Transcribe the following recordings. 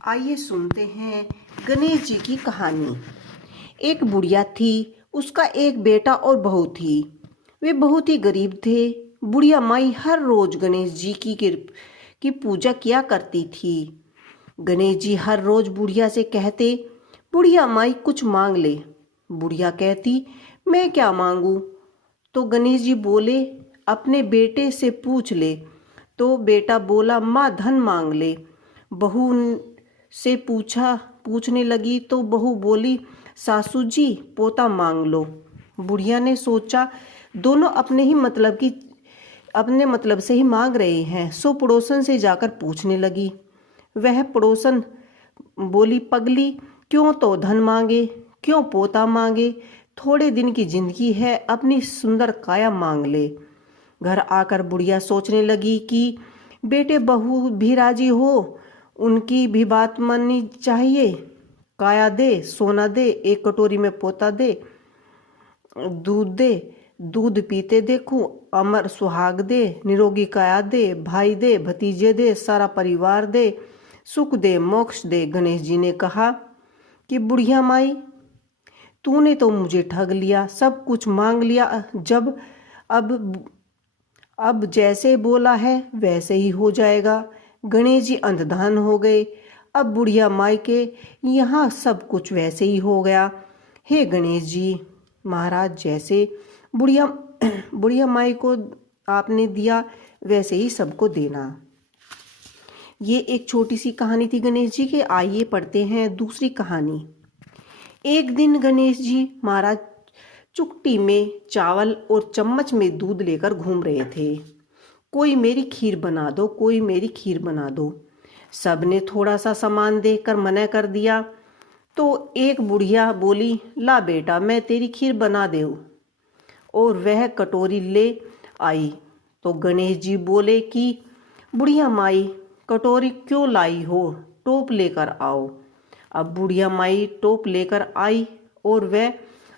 आइए सुनते हैं गणेश जी की कहानी। एक बुढ़िया थी, उसका एक बेटा और बहू थी। वे बहुत ही गरीब थे। बुढ़िया माई हर रोज गणेश जी की पूजा किया करती थी। गणेश जी हर रोज बुढ़िया से कहते, बुढ़िया माई कुछ मांग ले। बुढ़िया कहती, मैं क्या मांगू? तो गणेश जी बोले, अपने बेटे से पूछ ले। तो बेटा बोला, माँ धन मांग ले। बहू से पूछने लगी तो बहू बोली, सासू जी पोता मांग लो। बुढ़िया ने सोचा, दोनों अपने मतलब से ही मांग रहे हैं, सो पड़ोसन से जाकर पूछने लगी। वह पड़ोसन बोली, पगली क्यों तो धन मांगे, क्यों पोता मांगे, थोड़े दिन की जिंदगी है, अपनी सुंदर काया मांग ले। घर आकर बुढ़िया सोचने लगी कि बेटे बहू भी राजी हो, उनकी भी बात माननी चाहिए। काया दे, सोना दे, एक कटोरी में पोता दे, दूध दे, दूध पीते देखूं, अमर सुहाग दे, निरोगी काया दे, भाई दे, भतीजे दे, सारा परिवार दे, सुख दे, मोक्ष दे। गणेश जी ने कहा कि बुढ़िया माई, तूने तो मुझे ठग लिया, सब कुछ मांग लिया। अब जैसे बोला है वैसे ही हो जाएगा। गणेश जी अंतर्धान हो गए। अब बुढ़िया माई के यहाँ सब कुछ वैसे ही हो गया। हे गणेश जी महाराज, जैसे बुढ़िया बुढ़िया माई को आपने दिया वैसे ही सबको देना। ये एक छोटी सी कहानी थी गणेश जी के। आइए पढ़ते हैं दूसरी कहानी। एक दिन गणेश जी महाराज चुकटी में चावल और चम्मच में दूध लेकर घूम रहे थे। कोई मेरी खीर बना दो, कोई मेरी खीर बना दो। सबने थोड़ा सा सामान देकर मना कर दिया। तो एक बुढ़िया बोली, ला बेटा मैं तेरी खीर बना दूँ। और वह कटोरी ले आई। तो गणेश जी बोले कि बुढ़िया माई, कटोरी क्यों लाई हो, टोप लेकर आओ। अब बुढ़िया माई टोप लेकर आई और वह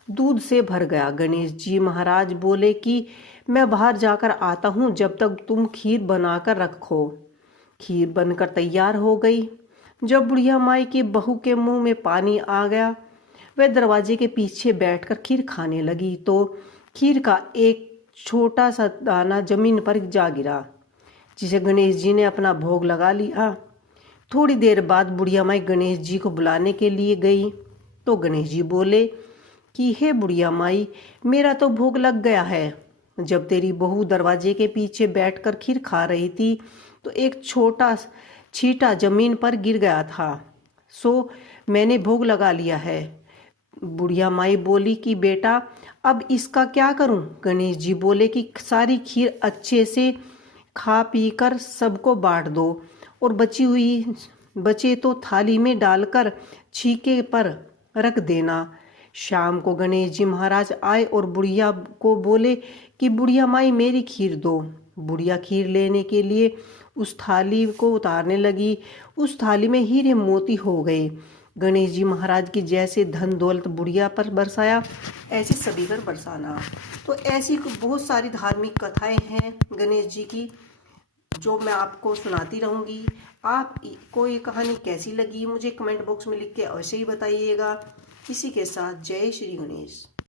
दूध से भर गया। गणेश जी महाराज बोले कि मैं बाहर जाकर आता हूँ, जब तक तुम खीर बनाकर रखो। खीर बनकर तैयार हो गई। जब बुढ़िया माई की बहू के मुंह में पानी आ गया, वह दरवाजे के पीछे बैठकर खीर खाने लगी तो खीर का एक छोटा सा दाना जमीन पर जा गिरा, जिसे गणेश जी ने अपना भोग लगा लिया। थोड़ी देर बाद बुढ़िया माई गणेश जी को बुलाने के लिए गई तो गणेश जी बोले कि हे बुढ़िया माई, मेरा तो भोग लग गया है। जब तेरी बहू दरवाजे के पीछे बैठकर खीर खा रही थी तो एक छोटा छींटा जमीन पर गिर गया था, सो मैंने भोग लगा लिया है। बुढ़िया माई बोली कि बेटा अब इसका क्या करूं? गणेश जी बोले कि सारी खीर अच्छे से खा पी कर सबको बांट दो और बचे तो थाली में डालकर छीके पर रख देना। शाम को गणेश जी महाराज आए और बुढ़िया को बोले कि बुढ़िया माई मेरी खीर दो। बुढ़िया खीर लेने के लिए उस थाली को उतारने लगी। उस थाली में हीरे मोती हो गए। गणेश जी महाराज की जैसे धन दौलत बुढ़िया पर बरसाया, ऐसे सभी पर बरसाना। तो ऐसी बहुत सारी धार्मिक कथाएं हैं गणेश जी की, जो मैं आपको सुनाती रहूँगी। आपको ये कहानी कैसी लगी मुझे कमेंट बॉक्स में लिख के अवश्य ही बताइएगा। इसी के साथ जय श्री गणेश।